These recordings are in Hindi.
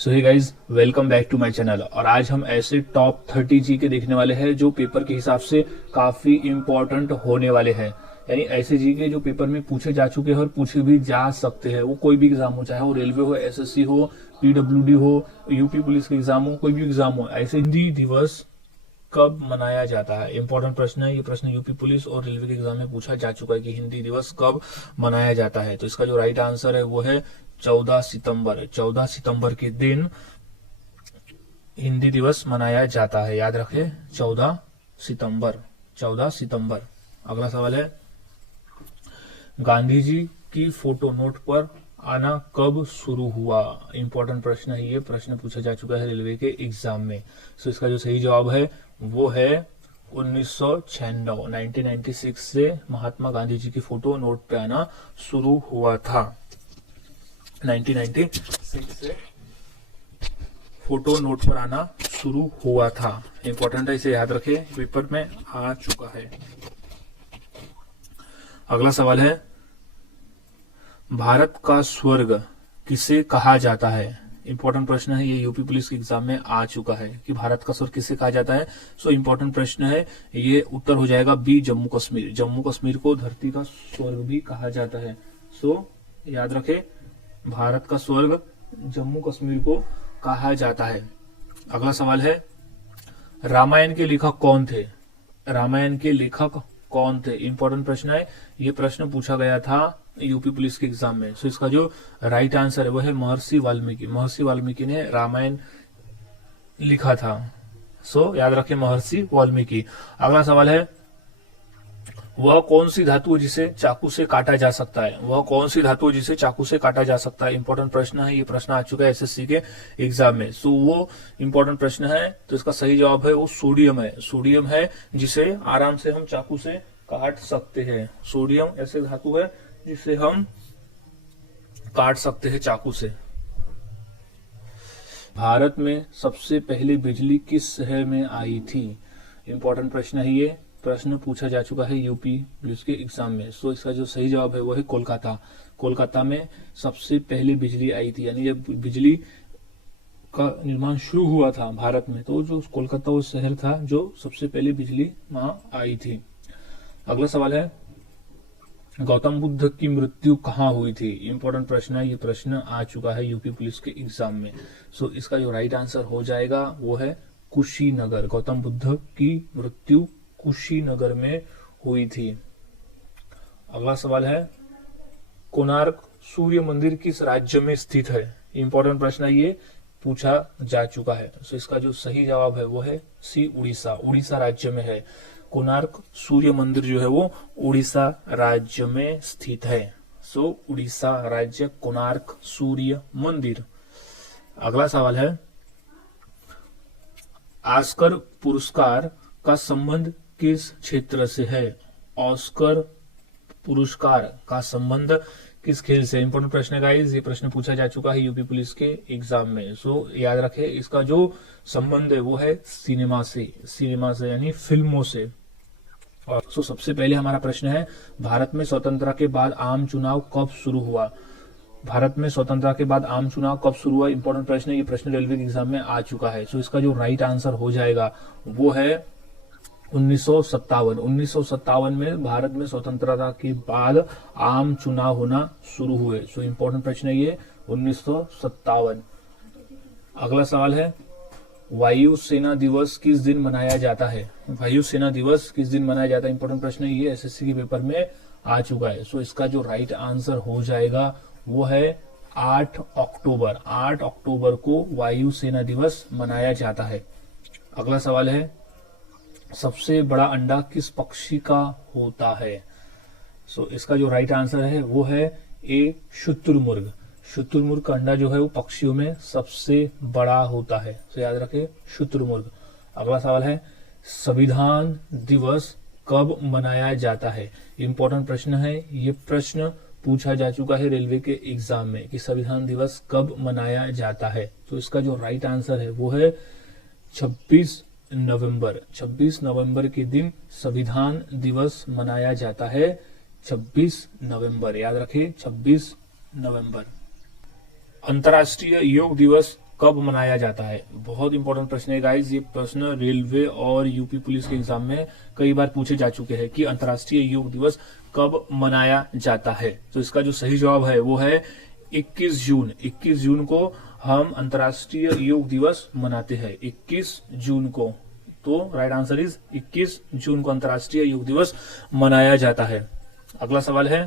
So hey guys, welcome back to my channel. और आज हम ऐसे टॉप 30 जी के देखने वाले हैं जो पेपर के हिसाब से काफी इंपॉर्टेंट होने वाले हैं। यानी ऐसे जी के जो पेपर में पूछे जा चुके हैं और पूछे भी जा सकते हैं। वो कोई भी एग्जाम हो, चाहे वो रेलवे हो, एसएससी हो, पीडब्ल्यूडी हो, यूपी पुलिस के एग्जाम हो, कोई भी एग्जाम हो। ऐसे हिंदी दिवस कब मनाया जाता है? इंपॉर्टेंट प्रश्न है। ये प्रश्न यूपी पुलिस और रेलवे के एग्जाम में पूछा जा चुका है कि हिंदी दिवस कब मनाया जाता है। तो इसका जो राइट आंसर है वो है 14 सितंबर। 14 सितंबर के दिन हिंदी दिवस मनाया जाता है। याद रखें, 14 सितंबर। 14 सितंबर। अगला सवाल है, गांधी जी की फोटो नोट पर आना कब शुरू हुआ? इंपॉर्टेंट प्रश्न है। ये प्रश्न पूछा जा चुका है रेलवे के एग्जाम में। सो इसका जो सही जवाब है वो है 1996। 1996 से महात्मा गांधी जी की फोटो नोट पे आना शुरू हुआ था। 1996 से फोटो नोट पर आना शुरू हुआ था। इंपॉर्टेंट है, इसे याद रखें, पेपर में आ चुका है। अगला सवाल है, भारत का स्वर्ग किसे कहा जाता है? इंपॉर्टेंट प्रश्न है। ये यूपी पुलिस के एग्जाम में आ चुका है कि भारत का स्वर्ग किसे कहा जाता है। सो इंपॉर्टेंट प्रश्न है। ये उत्तर हो जाएगा बी, जम्मू कश्मीर। जम्मू कश्मीर को धरती का स्वर्ग भी कहा जाता है। सो याद रखें, भारत का स्वर्ग जम्मू कश्मीर को कहा जाता है। अगला सवाल है, रामायण के लेखक कौन थे? रामायण के लेखक कौन थे? इंपॉर्टेंट प्रश्न है। ये प्रश्न पूछा गया था यूपी पुलिस के एग्जाम में। सो इसका जो राइट आंसर है वो है महर्षि वाल्मीकि। महर्षि वाल्मीकि ने रामायण लिखा था। सो याद रखें, महर्षि वाल्मीकि। अगला सवाल है, वह कौन सी धातु है जिसे चाकू से काटा जा सकता है? वह कौन सी धातु है जिसे चाकू से काटा जा सकता है? इंपॉर्टेंट प्रश्न है। ये प्रश्न आ चुका है एसएससी के एग्जाम में। सो वो इंपॉर्टेंट प्रश्न है। तो इसका सही जवाब है वो सोडियम है। सोडियम है जिसे आराम से हम चाकू से काट सकते हैं। सोडियम ऐसे धातु है जिसे हम काट सकते हैं चाकू से। भारत में सबसे पहले बिजली किस शहर में आई थी? इंपॉर्टेंट प्रश्न है। ये प्रश्न पूछा जा चुका है यूपी पुलिस के एग्जाम में। सो इसका जो सही जवाब है वो है कोलकाता। कोलकाता में सबसे पहले बिजली आई थी। यानी जब बिजली का निर्माण शुरू हुआ था भारत में, तो जो कोलकाता वो शहर था जो सबसे पहले बिजली वहां आई थी। अगला सवाल है, गौतम बुद्ध की मृत्यु कहाँ हुई थी? इंपॉर्टेंट प्रश्न है। ये प्रश्न आ चुका है यूपी पुलिस के एग्जाम में। सो इसका जो राइट आंसर हो जाएगा वो है कुशीनगर। गौतम बुद्ध की मृत्यु कुशीनगर में हुई थी। अगला सवाल है, कोणार्क सूर्य मंदिर किस राज्य में स्थित है? इंपॉर्टेंट प्रश्न है। ये पूछा जा चुका है। सो इसका जो सही जवाब है वो है सी, उड़ीसा। उड़ीसा राज्य में है। कोणार्क सूर्य मंदिर जो है वो उड़ीसा राज्य में स्थित है। सो उड़ीसा राज्य, कोणार्क सूर्य मंदिर। अगला सवाल है, ऑस्कर पुरस्कार का संबंध किस क्षेत्र से है? ऑस्कर पुरस्कार का संबंध किस खेल से? इंपॉर्टेंट प्रश्न है गाइस। ये प्रश्न पूछा जा चुका है यूपी पुलिस के एग्जाम में। सो याद रखें, इसका जो संबंध है वो है सिनेमा से। सिनेमा से यानी फिल्मों से। और सो सबसे पहले हमारा प्रश्न है, भारत में स्वतंत्रता के बाद आम चुनाव कब शुरू हुआ? भारत में स्वतंत्रता के बाद आम चुनाव कब शुरू हुआ? इंपॉर्टेंट प्रश्न है। ये प्रश्न रेलवे के एग्जाम में आ चुका है। सो इसका जो राइट आंसर हो जाएगा वो है 1957। 1957 में भारत में स्वतंत्रता के बाद आम चुनाव होना शुरू हुए। सो इंपॉर्टेंट प्रश्न है ये 1957। अगला सवाल है, वायु सेना दिवस किस दिन मनाया जाता है? वायु सेना दिवस किस दिन मनाया जाता है? इंपॉर्टेंट प्रश्न है। ये एसएससी के पेपर में आ चुका है। सो इसका जो राइट आंसर हो जाएगा वो है 8 अक्टूबर। 8 अक्टूबर को वायु सेना दिवस मनाया जाता है। अगला सवाल है, सबसे बड़ा अंडा किस पक्षी का होता है? सो इसका जो राइट आंसर है वो है ए, शुतुरमुर्ग। शुतुरमुर्ग का अंडा जो है वो पक्षियों में सबसे बड़ा होता है। तो याद रखें, शुतुरमुर्ग। अगला सवाल है, संविधान दिवस कब मनाया जाता है? इंपॉर्टेंट प्रश्न है। ये प्रश्न पूछा जा चुका है रेलवे के एग्जाम में कि संविधान दिवस कब मनाया जाता है। तो इसका जो राइट आंसर है वो है 26 नवंबर। 26 नवंबर के दिन संविधान दिवस मनाया जाता है। 26 नवंबर, याद रखें, 26 नवंबर। अंतर्राष्ट्रीय योग दिवस कब मनाया जाता है? बहुत इंपॉर्टेंट प्रश्न है गाइज। ये प्रश्न रेलवे और यूपी पुलिस के एग्जाम में कई बार पूछे जा चुके हैं कि अंतर्राष्ट्रीय योग दिवस कब मनाया जाता है। तो इसका जो सही जवाब है वो है 21 जून। 21 जून को हम अंतर्राष्ट्रीय योग दिवस मनाते हैं, 21 जून को। तो राइट आंसर इज 21 जून को अंतर्राष्ट्रीय योग दिवस मनाया जाता है। अगला सवाल है,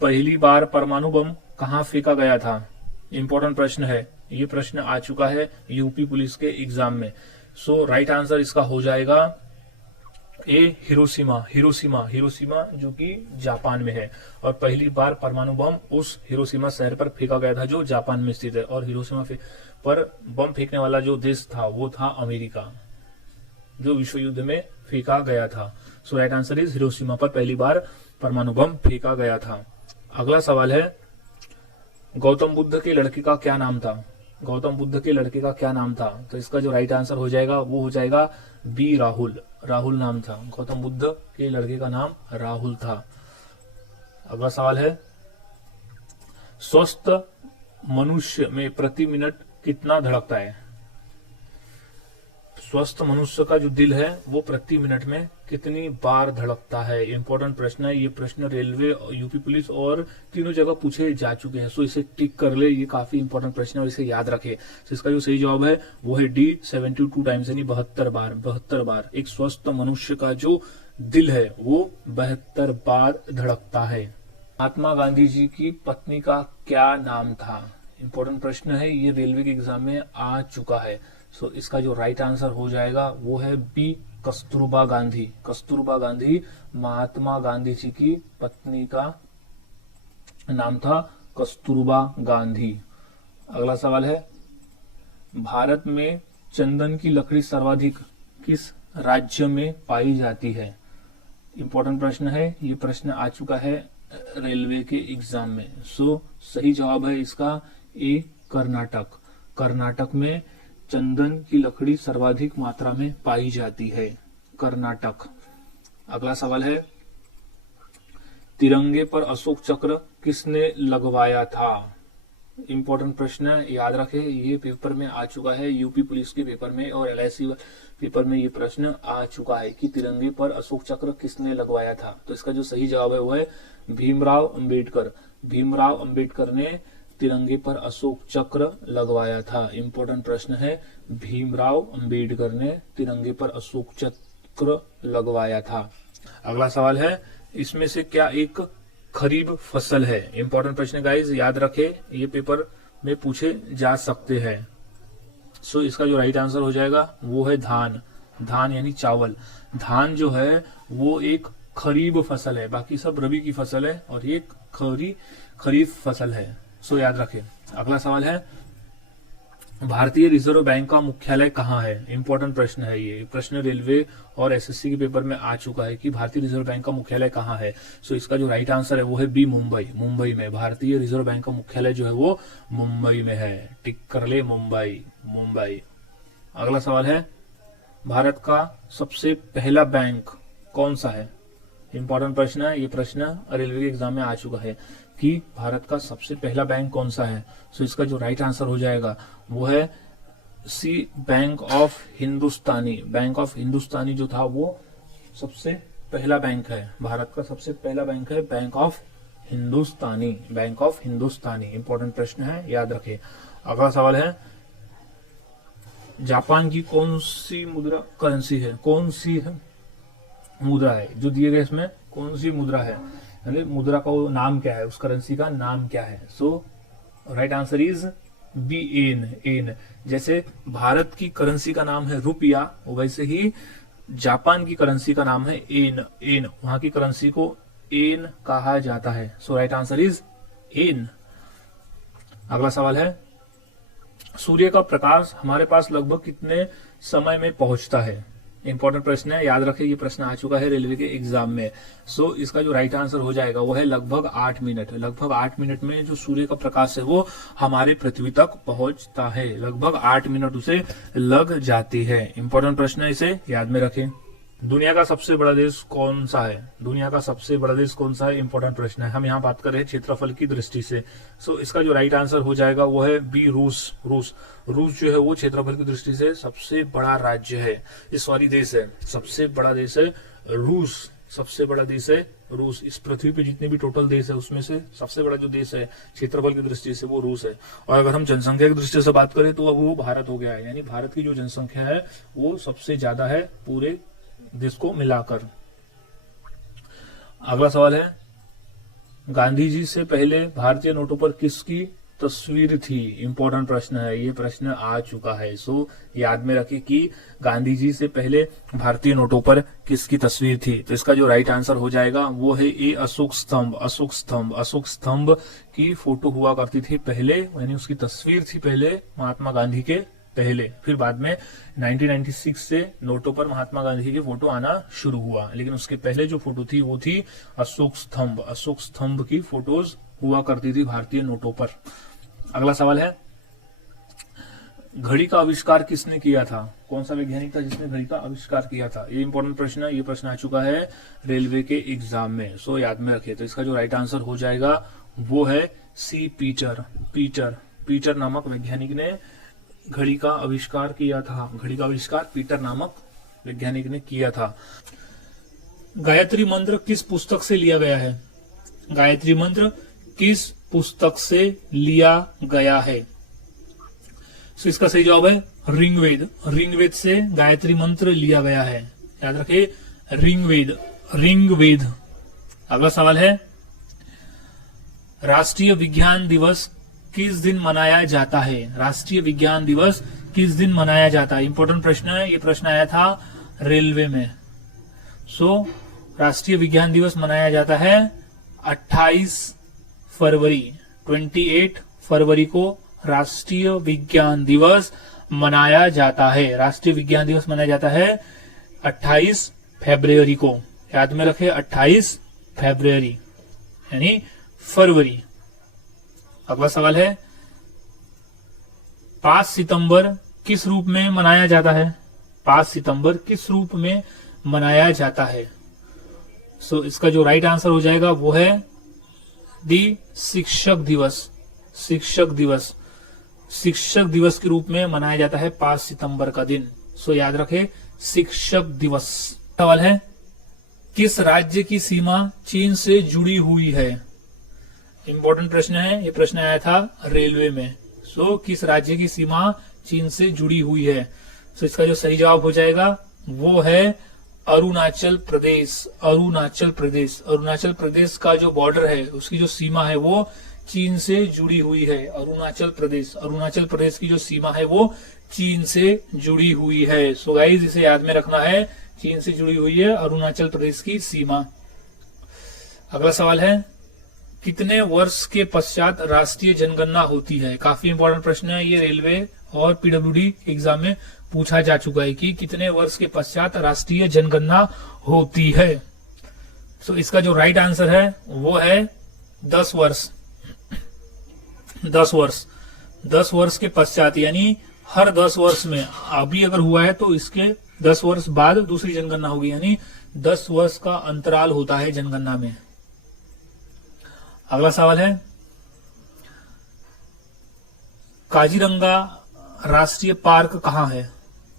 पहली बार परमाणु बम कहां फेंका गया था? इंपॉर्टेंट प्रश्न है, ये प्रश्न आ चुका है यूपी पुलिस के एग्जाम में। सो राइट आंसर इसका हो जाएगा ए, हिरोशिमा। हिरोशिमा, हिरोशिमा जो कि जापान में है। और पहली बार परमाणु बम उस हिरोशिमा शहर पर फेंका गया था जो जापान में स्थित है। और हिरोशिमा पर बम फेंकने वाला जो देश था वो था अमेरिका, जो विश्व युद्ध में फेंका गया था। सो राइट आंसर इज हिरोशिमा पर पहली बार परमाणु बम फेंका गया था। अगला सवाल है, गौतम बुद्ध के लड़के का क्या नाम था? गौतम बुद्ध के लड़के का क्या नाम था? तो इसका जो राइट आंसर हो जाएगा वो हो जाएगा बी, राहुल। राहुल नाम था। गौतम बुद्ध के लड़के का नाम राहुल था। अगला सवाल है, स्वस्थ मनुष्य में प्रति मिनट कितना धड़कता है? स्वस्थ मनुष्य का जो दिल है वो प्रति मिनट में कितनी बार धड़कता है? इंपॉर्टेंट प्रश्न है। ये प्रश्न रेलवे, यूपी पुलिस और तीनों जगह पूछे जा चुके हैं। सो इसे टिक कर ले, ये काफी इंपॉर्टेंट प्रश्न है और इसे याद रखे। तो इसका जो सही जवाब है वो है डी, 72 टाइम्स, यानी 72 बार। 72 बार एक स्वस्थ मनुष्य का जो दिल है वो 72 बार धड़कता है। महात्मा गांधी जी की पत्नी का क्या नाम था? इंपॉर्टेंट प्रश्न है, ये रेलवे के एग्जाम में आ चुका है। सो इसका जो राइट आंसर हो जाएगा वो है बी, कस्तूरबा गांधी। कस्तूरबा गांधी महात्मा गांधी जी की पत्नी का नाम था कस्तूरबा गांधी। अगला सवाल है, भारत में चंदन की लकड़ी सर्वाधिक किस राज्य में पाई जाती है? इंपॉर्टेंट प्रश्न है, ये प्रश्न आ चुका है रेलवे के एग्जाम में। सो सही जवाब है इसका ए, कर्नाटक। कर्नाटक में चंदन की लकड़ी सर्वाधिक मात्रा में पाई जाती है, कर्नाटक। अगला सवाल है, तिरंगे पर अशोक चक्र किसने लगवाया था? इंपॉर्टेंट प्रश्न है, याद रखें। ये पेपर में आ चुका है, यूपी पुलिस के पेपर में और LIC पेपर में ये प्रश्न आ चुका है कि तिरंगे पर अशोक चक्र किसने लगवाया था। तो इसका जो सही जवाब है वो है भीमराव अंबेडकर। भीमराव अंबेडकर ने तिरंगे पर अशोक चक्र लगवाया था। इंपॉर्टेंट प्रश्न है, भीमराव अंबेडकर ने तिरंगे पर अशोक चक्र लगवाया था। अगला सवाल है, इसमें से क्या एक खरीफ फसल है? इंपॉर्टेंट प्रश्न गाइस, याद रखें, ये पेपर में पूछे जा सकते हैं। सो इसका जो राइट आंसर हो जाएगा वो है धान। धान यानी चावल। धान जो है वो एक खरीफ फसल है, बाकी सब रबी की फसल है और ये खरीफ फसल है। सो याद रखें। अगला सवाल है, भारतीय रिजर्व बैंक का मुख्यालय कहाँ है? इंपॉर्टेंट प्रश्न है, ये प्रश्न रेलवे और SSC के पेपर में आ चुका है कि भारतीय रिजर्व बैंक का मुख्यालय कहाँ है। सो इसका जो राइट आंसर है वो है बी, मुंबई। मुंबई में भारतीय रिजर्व बैंक का मुख्यालय जो है वो मुंबई में है। टिक कर ले, मुंबई, मुंबई। अगला सवाल है, भारत का सबसे पहला बैंक कौन सा है? इंपॉर्टेंट प्रश्न है, ये प्रश्न रेलवे के एग्जाम में आ चुका है कि भारत का सबसे पहला बैंक कौन सा है। सो इसका जो राइट आंसर हो जाएगा वो है C, bank of Hindustani. Bank of Hindustani जो था वो सबसे पहला बैंक है, भारत का सबसे पहला बैंक है bank of Hindustani. Bank of Hindustani important प्रश्न है, याद रखें। अगला सवाल है, जापान की कौन सी मुद्रा करेंसी है? कौन सी है मुद्रा है जो दिए गए, इसमें कौन सी मुद्रा है, यानी मुद्रा का वो नाम क्या है, उस करेंसी का नाम क्या है? So right answer is B, N. N. जैसे भारत की करेंसी का नाम है रुपया, वैसे ही जापान की करेंसी का नाम है एन। एन, वहां की करेंसी को एन कहा जाता है। So right answer is an. अगला सवाल है, सूर्य का प्रकाश हमारे पास लगभग कितने समय में पहुंचता है? इंपॉर्टेंट प्रश्न है, याद रखें, ये प्रश्न आ चुका है रेलवे के एग्जाम में। सो इसका जो राइट आंसर हो जाएगा वो है लगभग 8 मिनट। लगभग 8 मिनट में जो सूर्य का प्रकाश है वो हमारे पृथ्वी तक पहुंचता है। लगभग 8 मिनट उसे लग जाती है। इंपॉर्टेंट प्रश्न है, इसे याद में रखें। दुनिया का सबसे बड़ा देश कौन सा है? दुनिया का सबसे बड़ा देश कौन सा है? इंपॉर्टेंट प्रश्न है। हम यहाँ बात कर रहे हैं क्षेत्रफल की दृष्टि से। सो इसका जो राइट आंसर हो जाएगा वो है बी, रूस। रूस जो है वो क्षेत्रफल की दृष्टि से सबसे बड़ा राज्य है, सॉरी देश है। सबसे बड़ा देश है रूस, सबसे बड़ा देश है रूस। इस पृथ्वी पे जितने भी टोटल देश है उसमें से सबसे बड़ा जो देश है क्षेत्रफल की दृष्टि से वो रूस है। और अगर हम जनसंख्या की दृष्टि से बात करें तो अब वो भारत हो गया है, यानी भारत की जो जनसंख्या है वो सबसे ज्यादा है पूरे देश को मिलाकर। अगला सवाल है, गांधी जी से पहले भारतीय नोटों पर किसकी तस्वीर थी? इंपॉर्टेंट प्रश्न है, ये प्रश्न आ चुका है। सो याद में रखिए कि गांधी जी से पहले भारतीय नोटों पर किसकी तस्वीर थी। तो इसका जो राइट आंसर हो जाएगा वो है ए, अशोक स्तंभ। अशोक स्तंभ की फोटो हुआ करती थी पहले, यानी उसकी तस्वीर थी पहले महात्मा गांधी के पहले। फिर बाद में 1996 से नोटों पर महात्मा गांधी की फोटो आना शुरू हुआ, लेकिन उसके पहले जो फोटो थी वो थी अशोक स्तंभ। अशोक स्तंभ की फोटोज हुआ करती थी भारतीय नोटों पर। अगला सवाल है, घड़ी का आविष्कार किसने किया था? कौन सा वैज्ञानिक था जिसने घड़ी का आविष्कार किया था? ये इंपॉर्टेंट प्रश्न है, ये प्रश्न आ चुका है रेलवे के एग्जाम में। सो याद में रखिए। तो इसका जो राइट आंसर हो जाएगा वो है सी, पीटर नामक वैज्ञानिक ने घड़ी का आविष्कार किया था। घड़ी का आविष्कार पीटर नामक वैज्ञानिक ने किया था। गायत्री मंत्र किस पुस्तक से लिया गया है? गायत्री मंत्र किस पुस्तक से लिया गया है? तो इसका सही जवाब है ऋग्वेद से गायत्री मंत्र लिया गया है। याद रखिए, ऋग्वेद। अगला सवाल है, राष्ट्रीय विज्ञान दिवस किस दिन मनाया जाता है? राष्ट्रीय विज्ञान दिवस किस दिन मनाया जाता है? इंपॉर्टेंट प्रश्न है, ये प्रश्न आया था रेलवे में। सो राष्ट्रीय विज्ञान दिवस मनाया जाता है 28 फरवरी को राष्ट्रीय विज्ञान दिवस मनाया जाता है। राष्ट्रीय विज्ञान दिवस मनाया जाता है 28 फरवरी को। याद में रखें, 28 फरवरी यानी फरवरी। अगला सवाल है, 5 सितंबर किस रूप में मनाया जाता है? 5 सितंबर किस रूप में मनाया जाता है? सो इसका जो राइट आंसर हो जाएगा वो है दी शिक्षक दिवस के रूप में मनाया जाता है 5 सितंबर का दिन। सो याद रखें, शिक्षक दिवस। सवाल है, किस राज्य की सीमा चीन से जुड़ी हुई है? इंपॉर्टेंट प्रश्न है, ये प्रश्न आया था रेलवे में। सो किस राज्य की सीमा चीन से जुड़ी हुई है? सो इसका जो सही जवाब हो जाएगा वो है अरुणाचल प्रदेश का जो बॉर्डर है, उसकी जो सीमा है वो चीन से जुड़ी हुई है। अरुणाचल प्रदेश की जो सीमा है वो चीन से जुड़ी हुई है। सो गाइस, इसे याद में रखना है, चीन से जुड़ी हुई है अरुणाचल प्रदेश की सीमा। अगला सवाल है, कितने वर्ष के पश्चात राष्ट्रीय जनगणना होती है? काफी इंपॉर्टेंट प्रश्न है, ये रेलवे और पीडब्ल्यूडी एग्जाम में पूछा जा चुका है कि कितने वर्ष के पश्चात राष्ट्रीय जनगणना होती है। सो इसका जो राइट आंसर है वो है 10 वर्ष। 10 वर्ष के पश्चात, यानी हर 10 वर्ष में। अभी अगर हुआ है तो इसके 10 वर्ष बाद दूसरी जनगणना होगी, यानी 10 वर्ष का अंतराल होता है जनगणना में। अगला सवाल है, काजीरंगा राष्ट्रीय पार्क कहाँ है?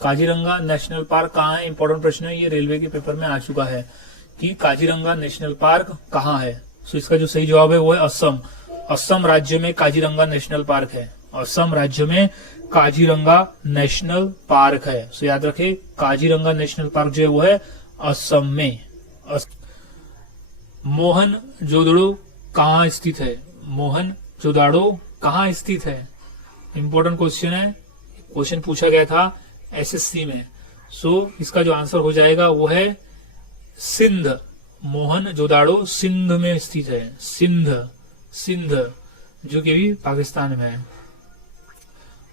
काजीरंगा नेशनल पार्क कहाँ है? इंपॉर्टेंट प्रश्न है, ये रेलवे के पेपर में आ चुका है कि काजीरंगा नेशनल पार्क कहाँ है। सो इसका जो सही जवाब है वो है असम राज्य में काजीरंगा नेशनल पार्क है। असम राज्य में काजीरंगा नेशनल पार्क है। सो याद रखें, काजीरंगा नेशनल पार्क जो है वो है असम में। मोहनजोदड़ो कहाँ स्थित है? मोहनजोदड़ो कहाँ स्थित है? इंपॉर्टेंट क्वेश्चन है, क्वेश्चन पूछा गया था एसएससी में। सो इसका जो आंसर हो जाएगा वो है सिंध। मोहनजोदड़ो सिंध में स्थित है। सिंध जो कि भी पाकिस्तान में है।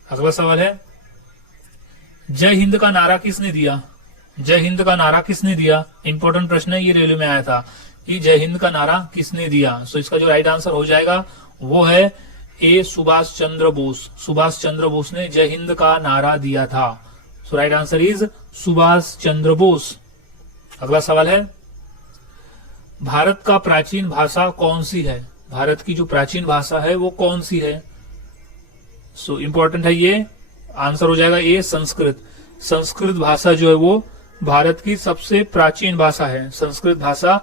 अगला सवाल है, जय हिंद का नारा किसने दिया? जय हिंद का नारा किसने दिया? इंपॉर्टेंट प्रश्न है, ये रेलवे में आया था कि जय हिंद का नारा किसने दिया। सो इसका जो राइट आंसर हो जाएगा वो है ए, सुभाष चंद्र बोस ने जय हिंद का नारा दिया था। सो right answer is Subhash Chandra Bose. अगला सवाल है, भारत का प्राचीन भाषा कौन सी है? भारत की जो प्राचीन भाषा है वो कौन सी है? सो इंपॉर्टेंट है ये, आंसर हो जाएगा ए संस्कृत। संस्कृत भाषा जो है वो भारत की सबसे प्राचीन भाषा है। संस्कृत भाषा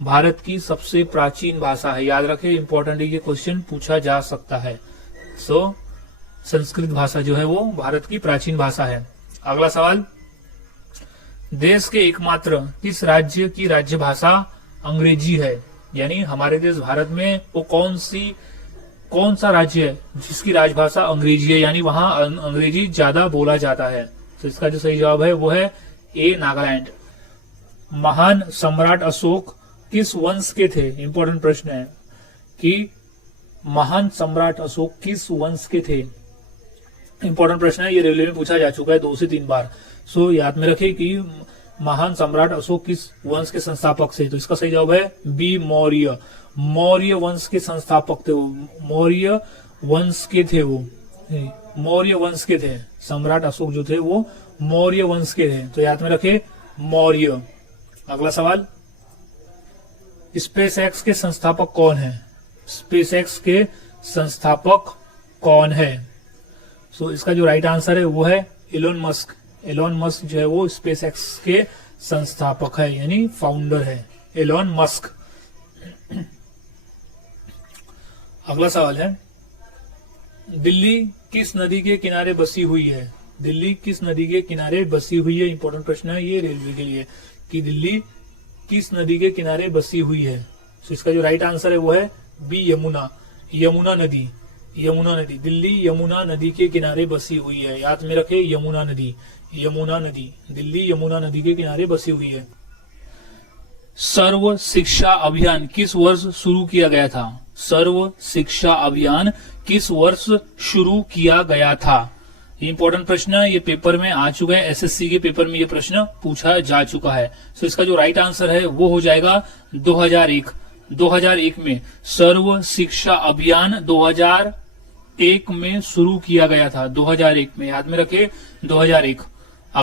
भारत की सबसे प्राचीन भाषा है, याद रखें, इंपॉर्टेंट ये क्वेश्चन पूछा जा सकता है। सो संस्कृत भाषा जो है वो भारत की प्राचीन भाषा है। अगला सवाल, देश के एकमात्र किस राज्य की राज्य भाषा अंग्रेजी है? यानी हमारे देश भारत में वो कौन सा राज्य है जिसकी राजभाषा अंग्रेजी है, यानी वहां अंग्रेजी ज्यादा बोला जाता है? तो इसका जो सही जवाब है वो है ए नागालैंड। महान सम्राट अशोक किस वंश के थे? इंपॉर्टेंट प्रश्न है कि महान सम्राट अशोक किस वंश के थे? इंपॉर्टेंट प्रश्न है, ये रेलवे में पूछा जा चुका है 2 से 3 बार। सो याद में रखें कि महान सम्राट अशोक किस वंश के संस्थापक थे? तो इसका सही जवाब है बी मौर्य। मौर्य वंश के संस्थापक थे वो, मौर्य वंश के थे वो, मौर्य वंश के थे। सम्राट अशोक जो थे वो मौर्य वंश के थे, तो याद में रखे मौर्य। अगला सवाल, स्पेस एक्स के संस्थापक कौन है? स्पेस एक्स के संस्थापक कौन है? सो इसका जो राइट आंसर है वो है एलोन मस्क। एलोन मस्क जो है वो स्पेस एक्स के संस्थापक है, यानी फाउंडर है एलोन मस्क। अगला सवाल है, दिल्ली किस नदी के किनारे बसी हुई है? दिल्ली किस नदी के किनारे बसी हुई है? इंपॉर्टेंट प्रश्न है ये रेलवे के लिए कि दिल्ली किस नदी के किनारे बसी हुई है? तो इसका जो राइट आंसर है वो है बी यमुना। यमुना नदी, यमुना नदी, दिल्ली यमुना नदी के किनारे बसी हुई है, याद में रखे यमुना नदी। यमुना नदी, दिल्ली यमुना नदी के किनारे बसी हुई है। सर्व शिक्षा अभियान किस वर्ष शुरू किया गया था? सर्व शिक्षा अभियान किस वर्ष शुरू किया गया था? इंपॉर्टेंट प्रश्न है, ये पेपर में आ चुका है, एसएससी के पेपर में ये प्रश्न पूछा जा चुका है। तो इसका जो राइट आंसर है वो हो जाएगा 2001। 2001 में सर्व शिक्षा अभियान 2001 में शुरू किया गया था। 2001 में, याद में रखे 2001।